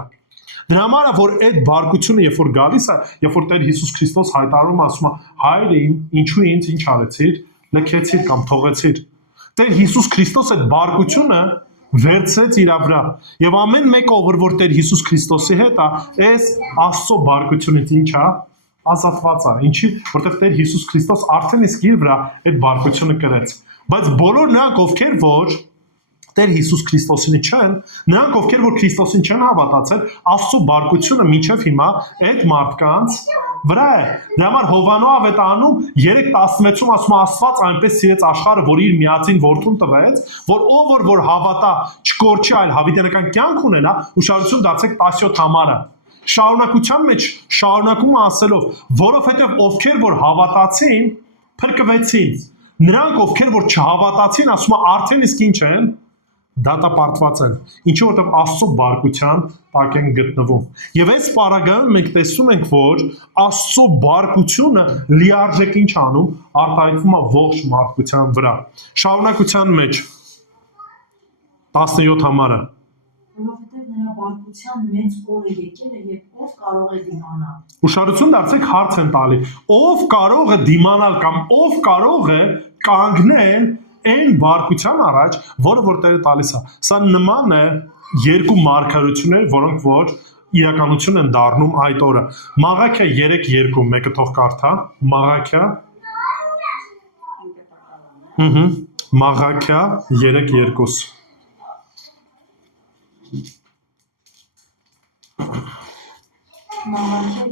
Դրա համար է, որ այդ բարկությունը, երբ որ գալիս է, երբ որ Տեր Հիսուս Քրիստոս հայտարարում է, ասում է, Հայր իմ, ինչու ինձ ինչ արեցիր, լքեցիր կամ թողեցիր։ Տեր Հիսուս Քրիստոս այդ բարկությունը վերցրեց իր վրա։ Եւ ամեն մեկը, որ Տեր Հիսուս Քրիստոսի հետ է, այս Աստծո բարկությունից ինչ է, ազատված է։ Ինչի, որտեղ Տեր Հիսուս Քրիստոս արդեն իսկ իր վրա այդ բարկությունը կրեց։ Բայց բոլոր նրանք, ովքեր որ Տեր Հիսուս Քրիստոսին չեն, նրանք ովքեր որ Քրիստոսին չեն հավատացել, Աստծո բարկությունը մինչև հիմա այդ մարդկանց վրա է։ Դրա համար Հովանո ավետարանում 3:16-ում ասում է Աստված այնպես սիրեց աշխարհը, որ իր միածին որդուն տվեց, որ ով որ հավատա չկորչի, այլ հավիտենական կյանք ունենա, ուշադրություն դարձեք 17 համարը։ Շարունակության մեջ շարունակում ասելով, որովհետև ովքեր որ հավատացին, փրկվեցին։ Նրանք, ովքեր որ չհավատացին, ասում է արդեն իսկ ինչ են, դատապարտված են։ Ինչու որտեղ Աստծո բարկության տակ են գտնվում։ Եվ այս պարագայում մենք տեսնում ենք, որ Աստծո բարկությունը լիարժեք ինչ անում, արտահայտվում է ողջ մարդկության վրա։ Շարունակության մեջ 17 համարը։ Որովհետև նրա բարկության մեծ օրը եկել է, եւ ով կարող է դիմանալ։ Ուշադրություն դարձեք, հարց են տալի. ով կարող է դիմանալ կամ ով կարող է կանգնել այն բարկության առաջ, որը որ Տերը տալիս է։ Սա նման է երկու մարգարություններ, որոնք որ իրականություն են դառնում այդ օրը։ Մաղաքիա 3:2, մեկը թող կարդա, Մաղաքիա Մաղաքիա 3:2 Մաղաքիա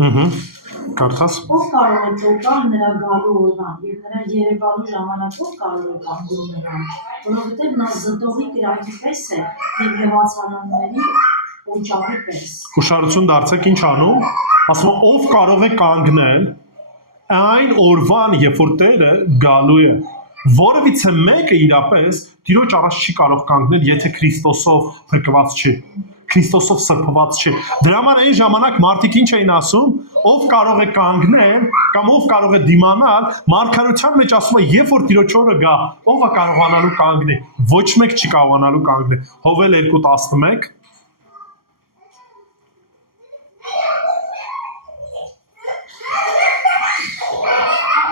3:2 Կարդաս։ Ով կարող է տոկալ նրա գալու օրվան եւ նրա երևալու ժամանակով կարող է կանգնել նրան, որովհետեւ նա զտողի կրակի պես է եւ լվացարանների օջախի պես։ Ուշադրություն դարձեք, ինչ անում։ Ասում է, ով կարող է կանգնել այն օրվան, երբ որ Տերը գալու է։ Որևիցե մեկը իրապես Տիրոջ առաջ չի կարող կանգնել, եթե Քրիստոսով փրկված չի։ Քրիստոսով սրբված չի։ Դրա համար այն ժամանակ մարդիկ ինչ էին ասում, ով կարող է կանգնել կամ ով կարող է դիմանալ, մարգարության մեջ ասում է, երբ որ Տիրոջ օրը գա, ով է կարողանալու կանգնել։ Ոչ մեկ չի կարողանալու կանգնել։ Հովել 2:11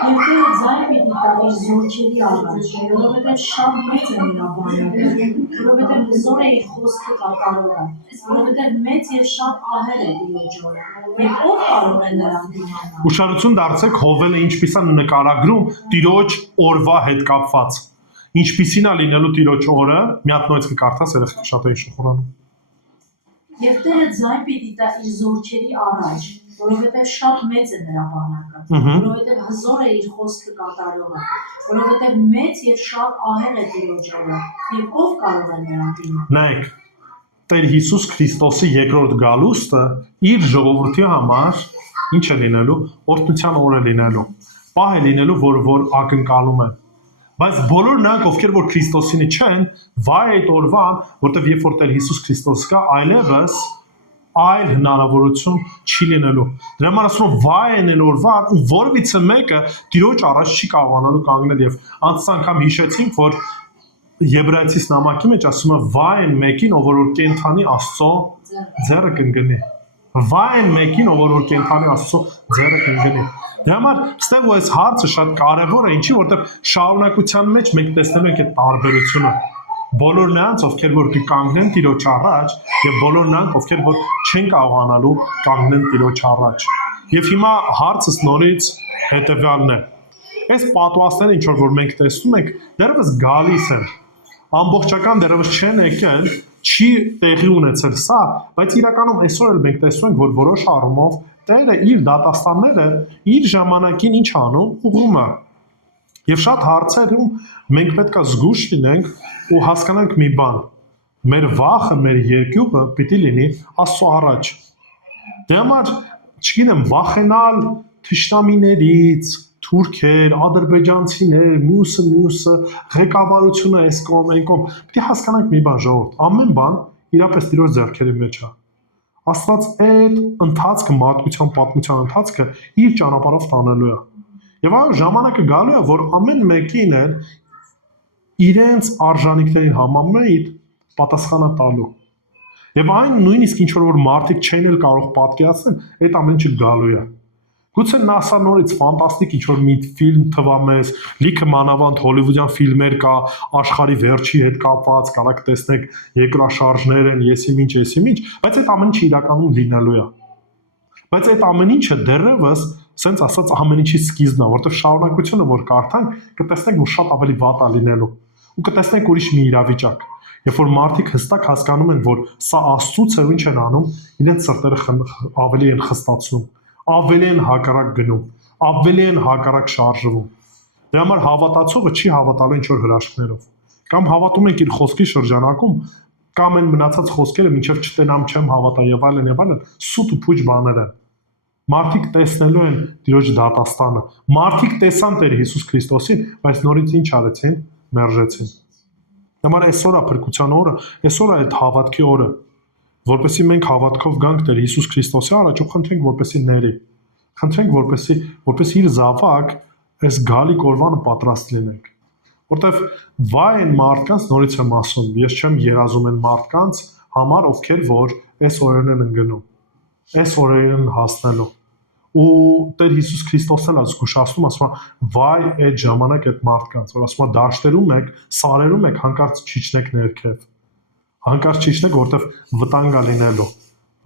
Եվ Տերը ձայն պիտի տա իր զորքերի առաջ, որովհետև շատ մեծ է նրա բանակը, որովհետև հզոր է իր խոսքը կատարողը, որովհետև մեծ եւ շատ ահել է Տիրոջ օրը, եւ ով կարող է նրան դիմանալ։ Ուշադրություն դարձեք, Հովելը ինչպես է նկարագրում Տիրոջ օրվա հետ կապված։ Ինչպիսին է լինելու Տիրոջ օրը, մի հատ նույնց կկարդաս, երեխեք շատ էին շփորանում։ Եվ Տերը ձայն պիտի տա իր զորքերի առաջ, որովհետև շատ մեծ է նրա բանակը, որովհետև հզոր է իր խոսքը կատարողը, որովհետև մեծ եւ շատ ահել է Տիրոջ օրը, եւ ով կարող է նրան դիմանալ։ Նայեք, Տեր Հիսուս Քրիստոսի երկրորդ գալուստը իր ժողովրդի համար ինչ է լինելու, օրհնության օր է լինելու, պահ է լինելու, որ ակնկալում են։ Բայց բոլոր նրանք, ովքեր որ Քրիստոսինը չեն, վայ այդ օրվան, որտեղ երբ որ Տեր Հիսուս Քրիստոս կա, այլևս այլ հնարավորություն չի լինելու։ Դրա համար ասում եմ, վայ են օրվան, ու որևիցե մեկը Տիրոջ առաջ չի կարողանալու կանգնել, եւ անցած անգամ հիշեցինք, որ Եբրայեցիս նամակի մեջ ասում է, վայ են մեկին, ով որ կենթանի Աստծո ձեռը կընկնի։ Վայ են մեկին, ով որ կենթանի Աստծո ձեռը կընկնի։ Դրա համար ստեղ ու այս հարցը շատ կարևոր է, ինչի որտեղ շարունակության մեջ մենք տեսնելու ենք այդ տարբերությունը։ Բոլոր նրանց, ովքեր որ կկանգնեն Տիրոջ առաջ, եւ բոլոր նրանք, ովքեր որ չեն կարողանալու կանգնեն Տիրոջ առաջ։ Եվ հիմա հարցս նորից հետեւյալն է։ Այս պատվաստները, ինչ որ մենք տեսնում ենք, դեռևս գալիս են։ Ամբողջական դեռևս չեն եկել, չի տեղի ունեցել սա, բայց իրականում այսօր էլ մենք տեսնում ենք, որ որոշ առումով Տերը իր դատաստանները իր ժամանակին ինչ անում, ուղղում է։ Եվ շատ հարցերում մենք պետք է զգույշ լինենք ու հասկանանք մի բան. մեր վախը, մեր երկյուղը պիտի լինի Աստծո առաջ։ Դրա համար, չգիտեմ, վախենալ թշնամիներից, թուրքեր, ադրբեջանցիներ, մյուսը, ղեկավարությունը այս կողմ, այն կողմ, պիտի հասկանանք մի բան, ժողովուրդ, ամեն բան իրապես Տիրոջ ձեռքերի մեջ է։ Աստված այդ ընթացքը, մարդկության պատմության ընթացքը իր ճանապարհով տանելու է։ Եվ այո, ժամանակը գալու է, որ ամեն մեկին էլ իրենց արժանինքներին համամիտ պատասխանը տալու։ Եվ այն նույնիսկ ինչ որ մարդիկ չեն էլ կարող պատկերացնել, այդ ամեն ինչը գալու է։ Գուցե NASA նորից ֆանտաստիկ ինչ որ մի ֆիլմ թվա մեզ, լիքը մանավանդ հոլիվուդյան ֆիլմեր կա, աշխարհի վերջի հետ կապված, կարաք տեսնեք երկրաշարժներ են, եսիմինչ, բայց այդ ամեն ինչը իրականում լինելու է։ Բայց այդ ամեն ինչը դեռևս, սենց ասած, ամեն ինչի սկիզբն է, որտեղ շարունակությունը որ կարդանք, կտեսնենք, որ շատ ավելի վատ է լինելու։ Ու կտեսնենք ուրիշ մի իրավիճակ։ Երբ որ մարդիկ հստակ հասկանում են, որ սա Աստծուց է, ինչ են անում, իրենց սրտերը ավելի են խստացնում, ավելի են հակառակ գնում, ավելի են հակառակ շարժվում։ Դրա համար հավատացողը չի հավատալու ինչ որ հրաշքներով։ Կամ հավատում ենք իր խոսքի շրջանակում, կամ այն մնացած խոսքերը մինչև չտենամ չեմ հավատա եւ այլն, սուտ ու փուչ բաներ են։ Մարդիկ տեսնելու են Տիրոջ դատաստանը։ Մարդիկ տեսան Տեր Հիսուս Քրիստոսին, բայց նորից ինչ արեցին, մերժեցին։ Համար այսօր է փրկության օրը, այսօր է այդ հավատքի օրը, որպեսզի մենք հավատքով գանք Տեր Հիսուս Քրիստոսի առաջ ու խնդրենք, որպեսզի ների։ Խնդրենք, որպեսզի իր զավակ այս գալի կորբանը պատրաստ լինենք։ Որտեվ վայ են մարդկանց, նորից եմ ասում, ես չեմ երազում են մարդկանց համար, ովքեր որ այս օրերն են ընկնում, այս օրերն հասնելու։ Ու Տեր Հիսուս Քրիստոսն էլ զգուշացնում, ասում է, վայ այդ ժամանակ այդ մարդկանց, որ ասում է դաշտերում եք, սարերում եք, հանկարծ չիջնեք ներքև։ Հանկարծ չիջնեք, որտեվ վտանգ է լինելու։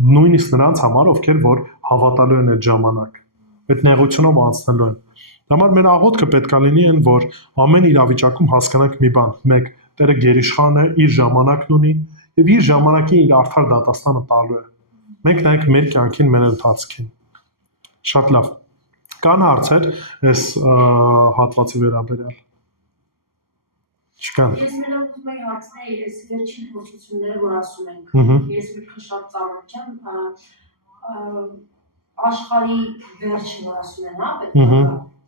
Նույնիսկ նրանց համար, ովքեր որ հավատալու են այդ ժամանակ, այդ նեղությունով անցնելու են։ Համար մեր աղոթքը պետք է լինի այն, որ ամեն իրավիճակում հասկանանք մի բան, մեկ, Տերը գերիշխան է, իր ժամանակն ունի, եւ իր ժամանակին իր արդար դատաստանը տալու է։ Մենք նայենք մեր կյանքին, մեր ընթացքին։ Շատ լավ։ Կան հարցեր այս հատվածի վերաբերյալ։ Չկան։ Ես մենակ ուզում եի հարցնել այս վերջին փորձությունները, որ ասում ենք։ Ես մի շատ ծանոթ եմ աշխարհի վերջին որ ասում են, հա, պետք է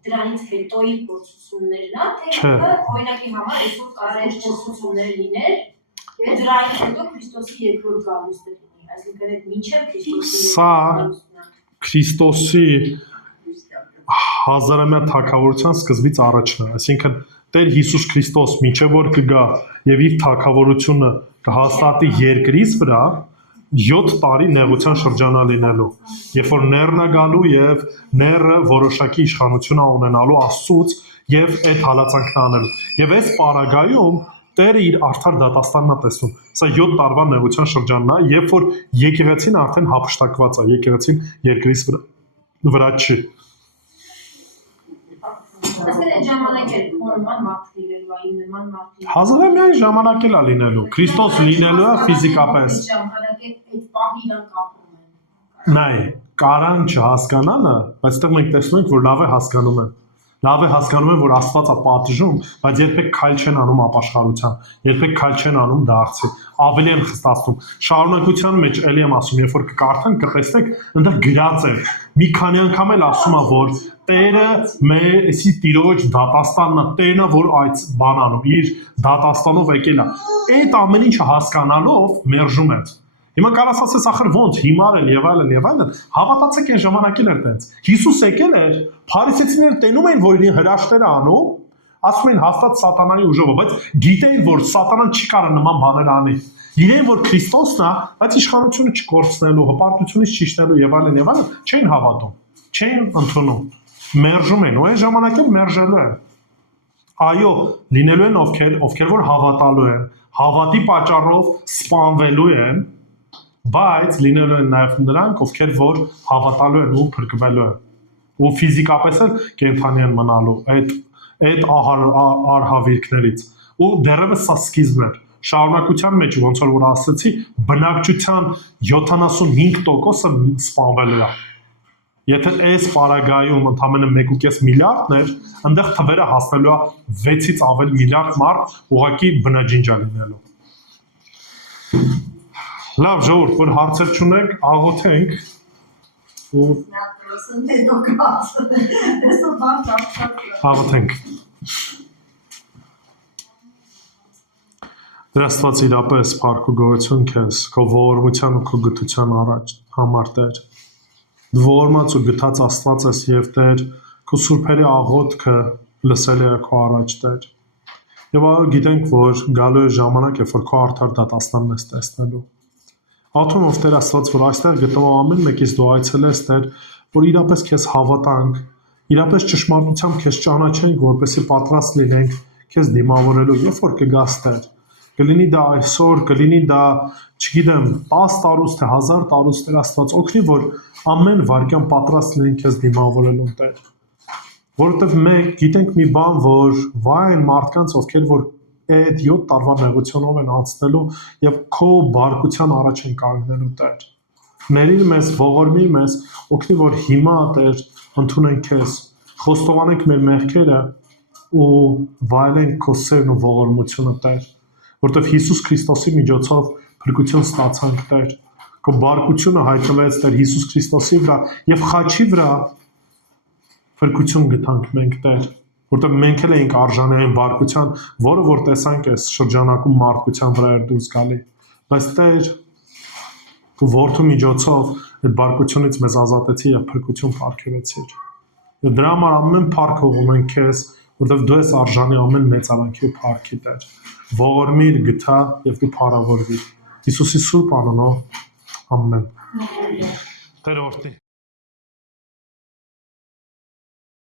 դրանից հետոյի փորձություններն է, թե օրինակի համար այսօր կարող է փորձություններ լիներ, եւ դրանից հետո Քրիստոսի երկրորդ գալուստը լինի, այսինքն այդ մինչև Քրիստոսի Սա Քրիստոսի հազարամյա թագավորության սկզբից առաջն է, այսինքն Տեր Հիսուս Քրիստոս մինչև որ կգա եւ իր թագավորությունը կհաստատի երկրից վրա 7 տարի նեղության շրջանա լինելու, երբ որ ներն է գալու եւ ները որոշակի իշխանություն է ունենալու Աստծուց եւ այդ հալածանքն անելու։ Եվ այս պարագայում Տերը իր արդար դատաստանն է տեսնում։ Սա 7 տարվա նեղության շրջանն է, երբ որ եկեղեցին արդեն հափշտակված է, եկեղեցին երկրից վրա չի։ Այսինքն այդ ժամանակ էր նորմալ մարդ լինելու, այն նման մարդ լինելու։ Հազարամյա ժամանակ էլ է լինելու, Քրիստոս լինելու է ֆիզիկապես։ Ժամանակ այդ պահի իրան կապում են։ Նայ, կարան չհասկանալը, բայց այդտեղ մենք տեսնում ենք, որ լավ է հասկանում են։ Լավ է հասկանում են, որ Աստված է պատժում, բայց երբեք քայլ չեն անում ապաշխարության, երբեք քայլ չեն անում դարձի, ավելի են խստացնում։ Շարունակության մեջ էլի եմ ասում, երբ որ կկարդան, կտեսնեք, այնտեղ գրած է։ Մի քանի անգամ էլ ասում է, որ Տերը մեսի Տիրոջ դատաստանն է, Տերն է, որ այդ բան անում, իր դատաստանով եկել է։ Այդ ամեն ինչը հասկանալով մերժում է։ Հիմա կարաս ասես ախր ոնց հիմար են եւ այլն, հավատացեք այն ժամանակին էր տենց։ Հիսուս եկել էր, փարիսեցիները տենում էին, որ իրեն հրաշքներ անում, ասում են հաստատ սատանայի ուժով, բայց գիտեին, որ սատանան չի կարող նման բաներ անի։ Իրեն որ Քրիստոսն է, բայց իշխանությունը չկորցնելու, հպարտությունից չիջնելու եւ այլն, չէին հավատում, չէին ընդունում, մերժում են, ու այն ժամանակին մերժելու են։ Այո, լինելու են ովքեր որ հավատալու են, հավատի պատճառով սպանվելու են, բայց լինելու են նաև նրանք, ովքեր որ հավատալու են ու փրկվելու են, ու ֆիզիկապես էլ կենդանի են մնալու այդ արհավիրքներից, ու դեռևս սա սկիզբն էր, շարունակության մեջ ոնց որ ասացի, բնակչության 75%-ը սպանվելու է, եթե այս պարագայում ընդամենը 1.5 միլիարդն էր, այնտեղ թվերը հասնելու է 6-ից ավել միլիարդ մարդ ուղղակի բնաջինջ լինելու։ Լավ, ժողովուրդ, որ հարցեր չունեք, աղոթենք ու աղոթենք։ Տեր Աստված իրապես փառք ու գոհություն քեզ, քո ողորմության ու քո գթության համար Տեր։ Ողորմած ու գթած Աստված ես եւ Տեր, քո սուրբերի աղոթքը լսել է քո առաջ Տեր։ Եվ գիտենք, որ գալու է ժամանակ, երբ որ քո արդար դատաստանն ես տեսնելու։ Աղոթում ով Տեր Աստված, որ այստեղ գտնվող ամեն մեկից դու այցելես Տեր, որ իրապես քեզ հավատանք, իրապես ճշմարտությամբ քեզ ճանաչենք, որպեսզի պատրաստ լինենք քեզ դիմավորելու, երբ որ կգաս Տեր։ Կլինի դա այսօր, կլինի դա, չգիտեմ, 10 տարուց թե 1000 տարուց Տեր Աստված, օգնի, որ ամեն վարքյան պատրաստ լինենք քեզ դիմավորելու Տեր։ Որովհետև մենք գիտենք մի բան, որ վայ են մարդկանց, ովքեր որ այդ 7 տարվա նեղությունով են անցնելու եւ քո բարկության առաջ են կանգնելու Տեր։ Ների մեզ, ողորմի մեզ, օգնի, որ հիմա Տեր ընդունենք քեզ, խոստովանենք մեր մեղքերը ու վայելենք քո սերն ու ողորմությունը Տեր, որովհետև Հիսուս Քրիստոսի միջոցով փրկություն ստացանք Տեր։ Քո բարկությունը հայտնվեց Տեր Հիսուս Քրիստոսի վրա եւ խաչի վրա փրկություն գտանք մենք Տեր, որտեղ մենք էլ էինք արժանի այն բարկության, որը որ տեսանք այս շրջանակում մարդկության վրա էր դուրս գալի։ Բայց Տեր, Դու որդու միջոցով այդ բարկությունից մեզ ազատեցի եւ փրկություն ապարգևեցիր։ Եվ դրա համար ամեն փառք հողում ենք քեզ, որովհետեւ դու ես արժանի ամեն մեծարանքի ու փառքի Տեր։ Ողորմիր, գթա եւ դու փառավորվիր։ Հիսուսի սուրբ անունով ամեն։ Տեր օրհնի։